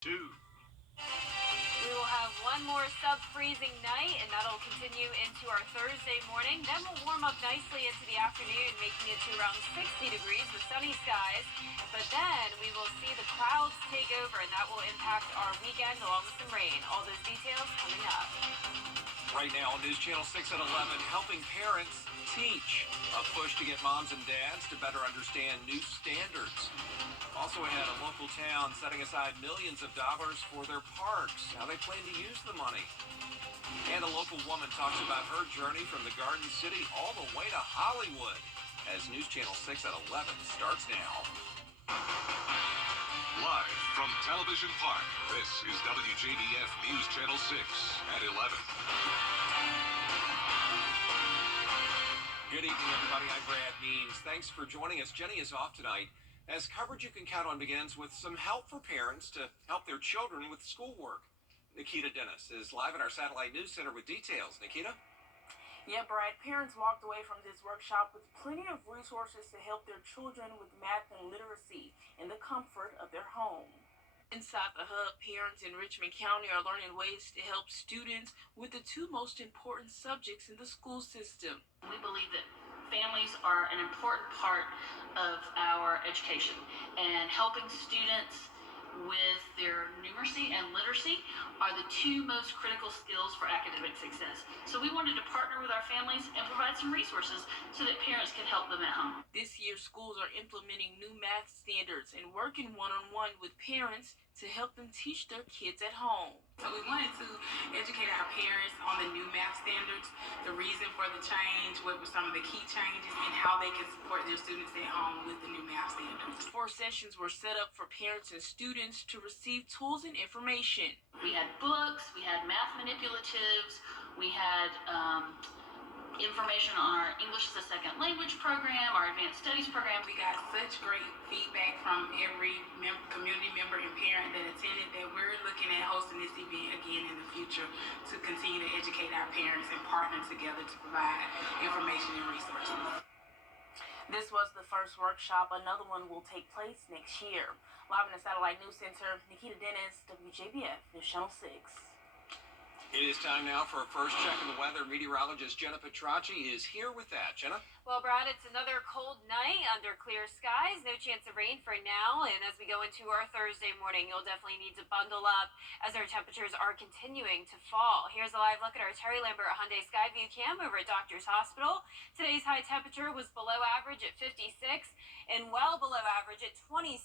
2. We will have one more sub-freezing night, and that'll continue into our Thursday morning. Then we'll warm up nicely into the afternoon, making it to around 60 degrees with sunny skies. But then we will see the clouds take over, and that will impact our weekend along with some rain. All those details coming up. Right now on News Channel 6 at 11, helping parents teach. A push to get moms and dads to better understand new standards. Also ahead, a local town setting aside millions of dollars for their parks, how they plan to use the money. And a local woman talks about her journey from the Garden City all the way to Hollywood as News Channel 6 at 11 starts now. Live from Television Park, this is WJBF News Channel 6 at 11. Good evening, everybody. I'm Brad Means. Thanks for joining us. Jenny is off tonight, as coverage you can count on begins with some help for parents to help their children with schoolwork. Nikita Dennis is live at our Satellite News Center with details. Nikita? Yeah, Brad, parents walked away from this workshop with plenty of resources to help their children with math and literacy in the comfort of their home. Inside the hub, parents in Richmond County are learning ways to help students with the two most important subjects in the school system. We believe that families are an important part of our education, and helping students with their numeracy and literacy are the two most critical skills for academic success. So we wanted to partner with our families and provide some resources so that parents can help them at home. This year, schools are implementing new math standards and working one-on-one with parents to help them teach their kids at home. So we wanted to educate our parents on the new math standards, the reason for the change, what were some of the key changes, and how they can support their students at home with the new math standards. 4 sessions were set up for parents and students to receive tools and information. We had books, we had math manipulatives, we had information on our English as a Second Language program, our Advanced Studies program. We got such great feedback from every community member and parent that attended that we're looking at hosting this event again in the future to continue to educate our parents and partner together to provide information and resources. This was the first workshop. Another one will take place next year. Live in the Satellite News Center, Nikita Dennis, WJBF, News Channel 6. It is time now for a first check of the weather. Meteorologist Jenna Petracci is here with that. Jenna? Well, Brad, it's another cold night under clear skies. No chance of rain for now. And as we go into our Thursday morning, you'll definitely need to bundle up as our temperatures are continuing to fall. Here's a live look at our Terry Lambert Hyundai Skyview cam over at Doctors Hospital. Today's high temperature was below average at 56 and well below average at 26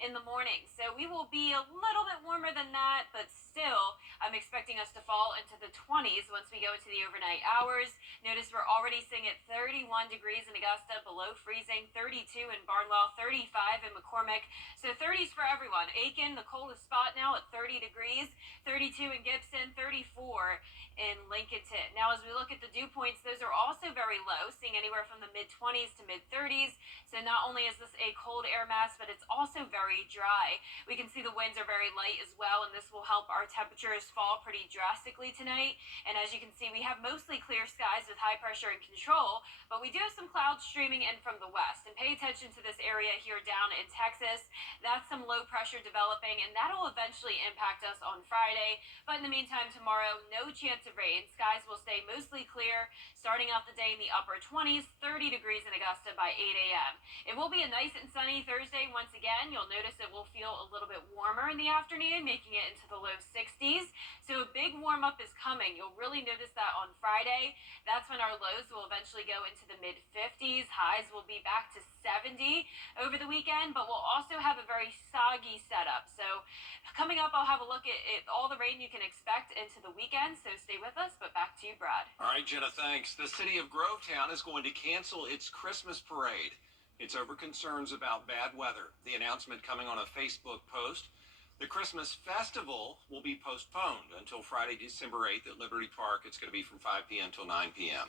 in the morning. So we will be a little bit warmer than that, but still, I'm expecting us to fall into the 20s once we go into the overnight hours. Notice we're already sitting at 31 degrees in Augusta, below freezing, 32 in Barnwell, 35 in McCormick. So 30s for everyone. Aiken, the coldest spot now at 30 degrees, 32 in Gibson, 34 in Lincolnton. Now, as we look at the dew points, those are also very low, seeing anywhere from the mid-20s to mid-30s. So not only is this a cold air mass, but it's also very dry. We can see the winds are very light as well, and this will help our temperatures fall pretty drastically tonight. And as you can see, we have mostly clear skies with high pressure and control, but we do have some clouds streaming in from the west. And pay attention to this area here down in Texas. That's some low pressure developing, and that'll eventually impact us on Friday. But in the meantime, tomorrow, no chance of rain. Skies will stay mostly clear, starting out the day in the upper 20s, 30 degrees in Augusta by 8 a.m. It will be a nice and sunny Thursday once again. You'll notice it will feel a little bit warmer in the afternoon, making it into the low 60s. So a big warm up is coming. You'll really notice that on Friday. That's when our lows will eventually go into the mid 50s. Highs will be back to 70 over the weekend, but we'll also have a very soggy setup. So coming up, I'll have a look at all the rain you can expect into the weekend. So stay with us, but back to you, Brad. All right, Jenna, thanks. The city of Grovetown is going to cancel its Christmas parade. It's over concerns about bad weather. The announcement coming on a Facebook post. The Christmas festival will be postponed until Friday, December 8th at Liberty Park. It's going to be from 5 p.m. till 9 p.m.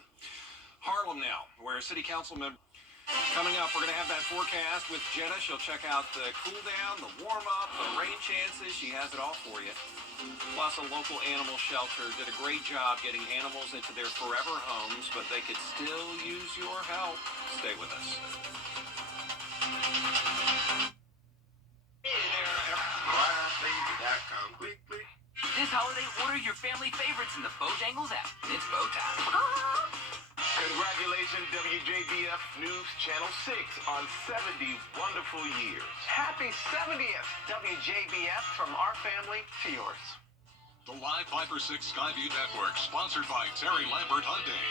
Harlem now, where City Council member. Coming up, we're going to have that forecast with Jenna. She'll check out the cool down, the warm up, the rain chances. She has it all for you. Plus, a local animal shelter did a great job getting animals into their forever homes, but they could still use your help. Stay with us. Hey there, everybody. This holiday, order your family favorites in the Bojangles app. It's bow time. Congratulations, WJBF News Channel 6 on 70 wonderful years. Happy 70th, WJBF, from our family to yours. The Live 5 for 6 Skyview Network, sponsored by Terry Lambert Hyundai.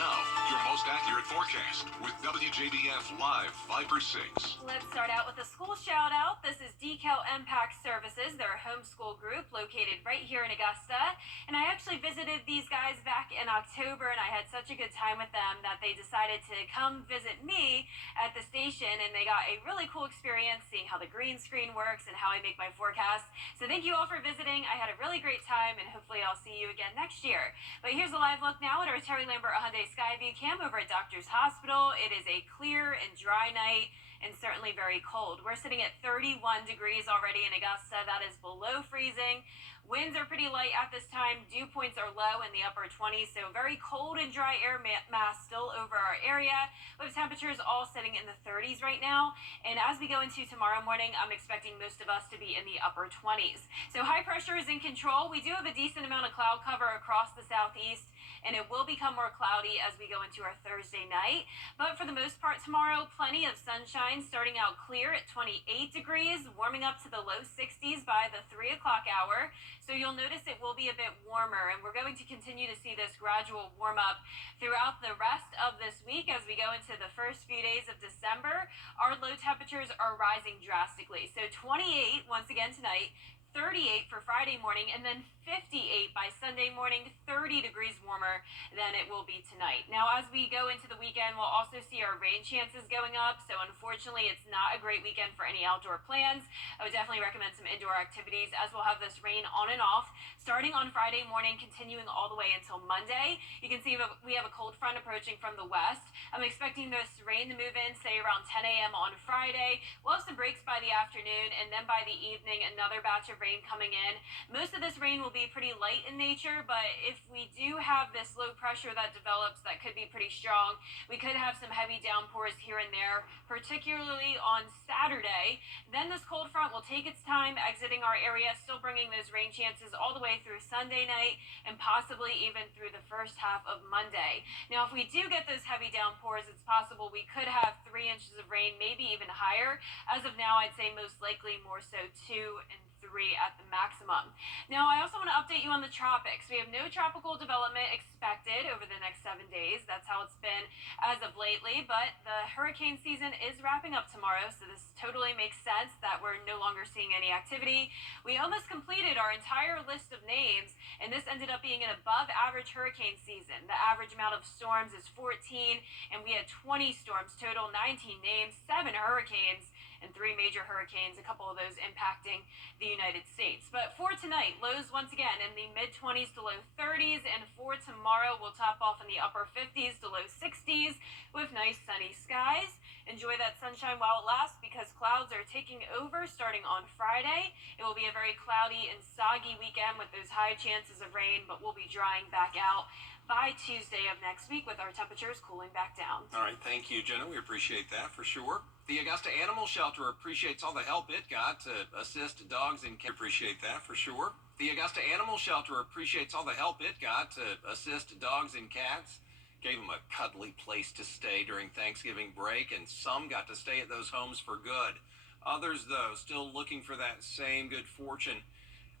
Now, your most accurate forecast with WJBF Live 5 for 6. Let's start out with a school shout out. This is Decal Impact Services. They're a homeschool group located right here in Augusta. And I actually visited these guys back in October, and I had such a good time with them that they decided to come visit me at the station, and they got a really cool experience seeing how the green screen works and how I make my forecasts. So thank you all for visiting. I had a really great time, and hopefully I'll see you again next year. But here's a live look now at our Terry Lambert Hyundai Skyview cam over at Doctor's Hospital. It is a clear and dry night and certainly very cold. We're sitting at 31 degrees already in Augusta. That is below freezing. Winds are pretty light at this time. Dew points are low in the upper 20s, so very cold and dry air mass still over our area, with temperatures all sitting in the 30s right now. And as we go into tomorrow morning, I'm expecting most of us to be in the upper 20s. So high pressure is in control. We do have a decent amount of cloud cover across the southeast, and it will become more cloudy as we go into our Thursday night. But for the most part tomorrow, plenty of sunshine, starting out clear at 28 degrees, warming up to the low 60s by the 3 o'clock hour. So you'll notice it will be a bit warmer, and we're going to continue to see this gradual warm up throughout the rest of this week as we go into the first few days of December. Our low temperatures are rising drastically. So 28 once again tonight, 38 for Friday morning, and then 58 by Sunday morning, 30 degrees warmer than it will be tonight. Now, as we go into the weekend, we'll also see our rain chances going up, so unfortunately, it's not a great weekend for any outdoor plans. I would definitely recommend some indoor activities, as we'll have this rain on and off, starting on Friday morning, continuing all the way until Monday. You can see we have a cold front approaching from the west. I'm expecting this rain to move in, say, around 10 a.m. on Friday. We'll have some breaks by the afternoon, and then by the evening, another batch of rain coming in. Most of this rain will be pretty light in nature, but if we do have this low pressure that develops, that could be pretty strong. We could have some heavy downpours here and there, particularly on Saturday. Then this cold front will take its time exiting our area, still bringing those rain chances all the way through Sunday night and possibly even through the first half of Monday. Now, if we do get those heavy downpours, it's possible we could have 3 inches of rain, maybe even higher. As of now, I'd say most likely more so 2 and 3 at the maximum. Now, I also want to update you on the tropics. We have no tropical development expected over the next 7 days. That's how it's been as of lately, but the hurricane season is wrapping up tomorrow, so this totally makes sense that we're no longer seeing any activity. We almost completed our entire list of names, and this ended up being an above average hurricane season. The average amount of storms is 14, and we had 20 storms total, 19 names, 7 hurricanes, and 3 major hurricanes, a couple of those impacting the United States. But for tonight, lows once again in the mid-20s to low 30s, and for tomorrow, we'll top off in the upper 50s to low 60s with nice sunny skies. Enjoy that sunshine while it lasts, because clouds are taking over starting on Friday. It will be a very cloudy and soggy weekend with those high chances of rain, but we'll be drying back out by Tuesday of next week with our temperatures cooling back down. All right, thank you, Jenna. We appreciate that for sure. The Augusta Animal Shelter appreciates all the help it got to assist dogs and cats. Appreciate that for sure. The Augusta Animal Shelter appreciates all the help it got to assist dogs and cats. Gave them a cuddly place to stay during Thanksgiving break, and some got to stay at those homes for good. Others, though, still looking for that same good fortune.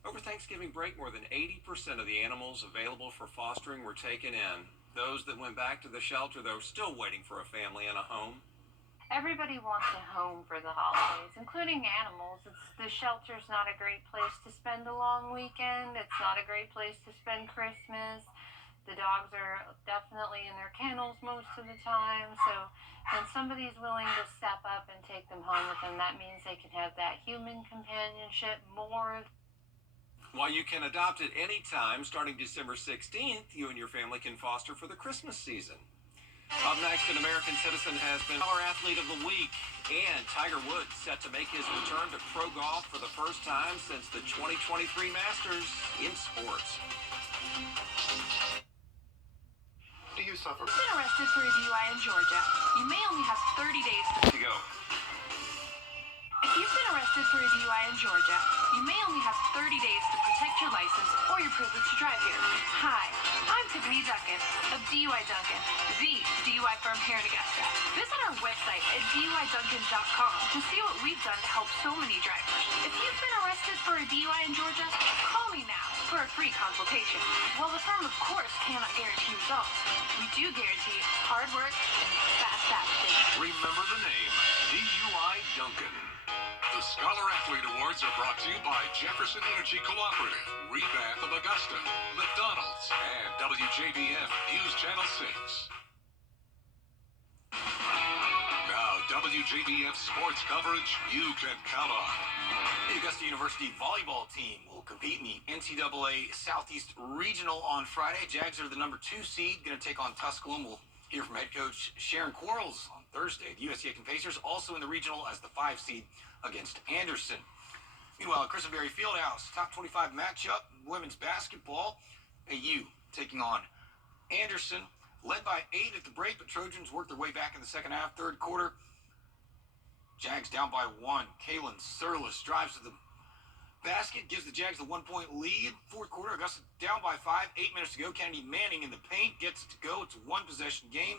Over Thanksgiving break, more than 80% of the animals available for fostering were taken in. Those that went back to the shelter, though, still waiting for a family and a home. Everybody wants a home for the holidays, including animals. The shelter's not a great place to spend a long weekend. It's not a great place to spend Christmas. The dogs are definitely in their kennels most of the time. So when somebody's willing to step up and take them home with them, that means they can have that human companionship more. While you can adopt at any time, starting December 16th, you and your family can foster for the Christmas season. Up next, an American citizen has been our athlete of the week, and Tiger Woods set to make his return to pro golf for the first time since the 2023 Masters in sports. Do you suffer? Been arrested for a DUI in Georgia. You may only have 30 days to go? If you've been arrested for a DUI in Georgia, you may only have 30 days to protect your license or your privilege to drive here. Hi, I'm Tiffany Duncan of DUI Duncan, the DUI firm here in Augusta. Visit our website at DUIDuncan.com to see what we've done to help so many drivers. If you've been arrested for a DUI in Georgia, call me now for a free consultation. While the firm, of course, cannot guarantee results, we do guarantee hard work and fast action. Remember the name, DUI Duncan. The Scholar Athlete Awards are brought to you by Jefferson Energy Cooperative, Rebath of Augusta, McDonald's, and WJBF News Channel 6. Now, WJBF sports coverage you can count on. The Augusta University volleyball team will compete in the NCAA Southeast Regional on Friday. Jags are the number 2 seed, going to take on Tusculum. We'll hear from head coach Sharon Quarles on Thursday. The USC Aiken Pacers also in the regional as the 5 seed against Anderson. Meanwhile, at Christenberry Fieldhouse, top 25 matchup, women's basketball. AU taking on Anderson, led by 8 at the break, but Trojans worked their way back in the second half. Third quarter, Jags down by 1. Kaylin Surlis drives to the basket, gives the Jags the 1-point lead. Fourth quarter, Augusta down by 5. 8 minutes to go. Kennedy Manning in the paint gets it to go. It's a 1-possession game.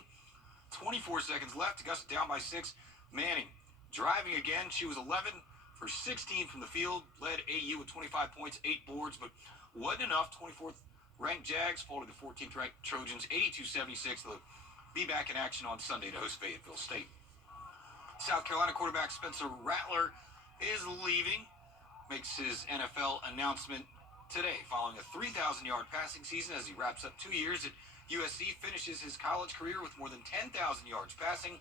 24 seconds left. Augusta down by 6. Manning driving again. She was 11 for 16 from the field. Led AU with 25 points, 8 boards, but wasn't enough. 24th ranked Jags fall to the 14th ranked Trojans, 82-76. They'll be back in action on Sunday to host Fayetteville State. South Carolina quarterback Spencer Rattler is leaving. Makes his NFL announcement today following a 3,000-yard passing season as he wraps up 2 years at USC, finishes his college career with more than 10,000 yards passing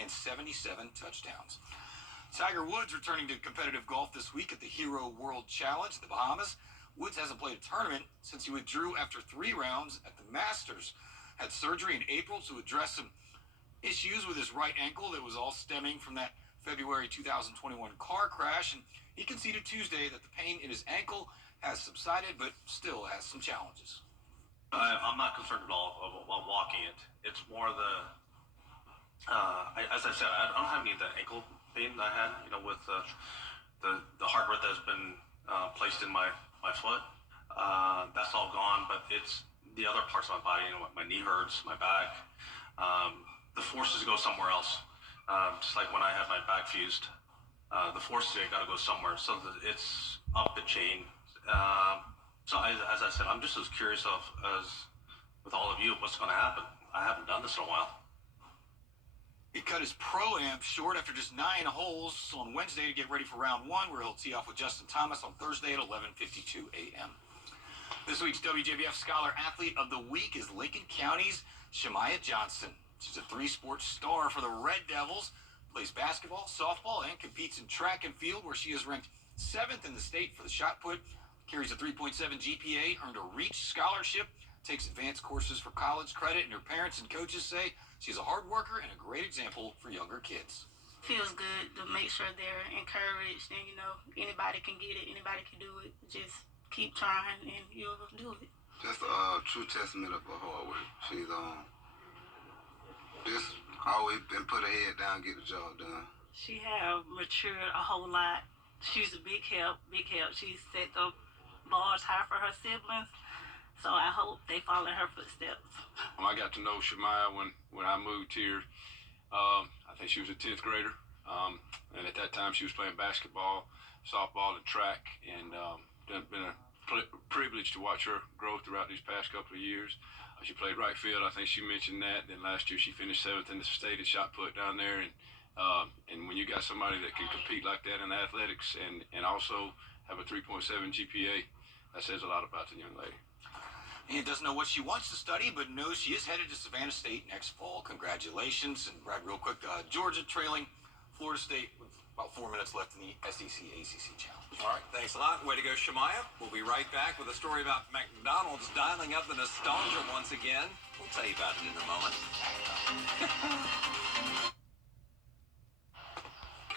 and 77 touchdowns. Tiger Woods returning to competitive golf this week at the Hero World Challenge, the Bahamas. Woods hasn't played a tournament since he withdrew after 3 rounds at the Masters. Had surgery in April to address some issues with his right ankle that was all stemming from that February 2021 car crash, and he conceded Tuesday that the pain in his ankle has subsided but still has some challenges. I'm not concerned at all about walking it. It's more as I said, I don't have any of the ankle pain that I had, with the hardware that's been placed in my foot. That's all gone, but it's the other parts of my body. My knee hurts, my back. The forces go somewhere else. Just like when I had my back fused, the forces got to go somewhere. So it's up the chain. So as I said, I'm just as curious as with all of you, what's going to happen. I haven't done this in a while. He cut his pro-am short after just 9 holes on Wednesday to get ready for round 1, where he'll tee off with Justin Thomas on Thursday at 11:52 a.m. This week's WJBF Scholar Athlete of the Week is Lincoln County's Shemaya Johnson. She's a 3-sport star for the Red Devils, plays basketball, softball, and competes in track and field, where she is ranked 7th in the state for the shot put, carries a 3.7 GPA, earned a REACH scholarship, takes advanced courses for college credit, and her parents and coaches say she's a hard worker and a great example for younger kids. Feels good to make sure they're encouraged and, anybody can get it, anybody can do it. Just keep trying and you'll do it. Just a true testament of her hard work. She's just always been put her head down, get the job done. She have matured a whole lot. She's a big help. She set the bars high for her siblings, so I hope they follow in her footsteps. I got to know Shemaya when I moved here. I think she was a 10th grader, and at that time she was playing basketball, softball, and track, and it's been a privilege to watch her grow throughout these past couple of years. She played right field. I think she mentioned that. Then last year she finished 7th in the state at shot put down there. And when you got somebody that can compete like that in athletics and also have a 3.7 GPA, that says a lot about the young lady. And doesn't know what she wants to study, but knows she is headed to Savannah State next fall. Congratulations. And Brad, real quick, Georgia trailing Florida State with about 4 minutes left in the SEC-ACC Challenge. All right, thanks a lot. Way to go, Shemaya. We'll be right back with a story about McDonald's dialing up the nostalgia once again. We'll tell you about it in a moment.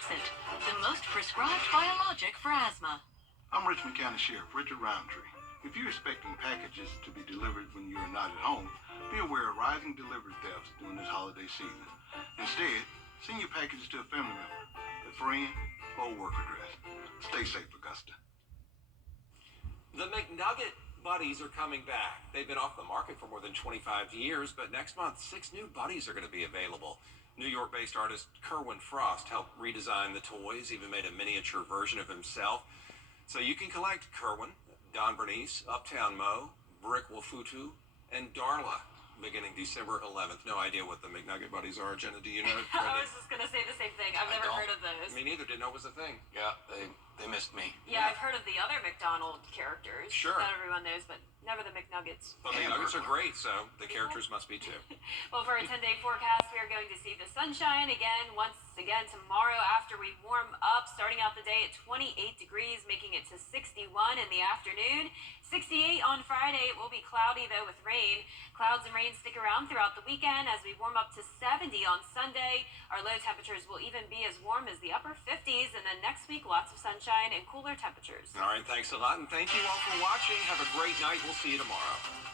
The most prescribed biologic for asthma. I'm Richmond County Sheriff Richard Roundtree. If you're expecting packages to be delivered when you're not at home, be aware of rising delivery thefts during this holiday season. Instead, send your packages to a family member, a friend, or worker dress. Stay safe, Augusta. The McNugget Buddies are coming back. They've been off the market for more than 25 years, but next month, 6 new buddies are going to be available. New York-based artist Kerwin Frost helped redesign the toys, even made a miniature version of himself. So you can collect Kerwin, Don Bernice, Uptown Mo, Brick Wafutu, and Darla beginning December 11th. No idea what the McNugget Buddies are. Jenna, do you know? I was just going to say the same thing. I've never heard of those. Me neither. Didn't know it was a thing. Yeah, they missed me. Yeah, I've heard of the other McDonald characters. Sure. Not everyone knows, but never the McNuggets. But McNuggets are great, so the characters must be too. Well, for a 10-day forecast, we are going to see the sunshine once again tomorrow after we warm up, starting out the day at 28 degrees, making it to 61 in the afternoon. 68 on Friday. It will be cloudy, though, with rain. Clouds and rain stick around throughout the weekend as we warm up to 70 on Sunday. Our low temperatures will even be as warm as the upper 50s, and then next week, lots of sunshine and cooler temperatures. All right, thanks a lot, and thank you all for watching. Have a great night. We'll see you tomorrow.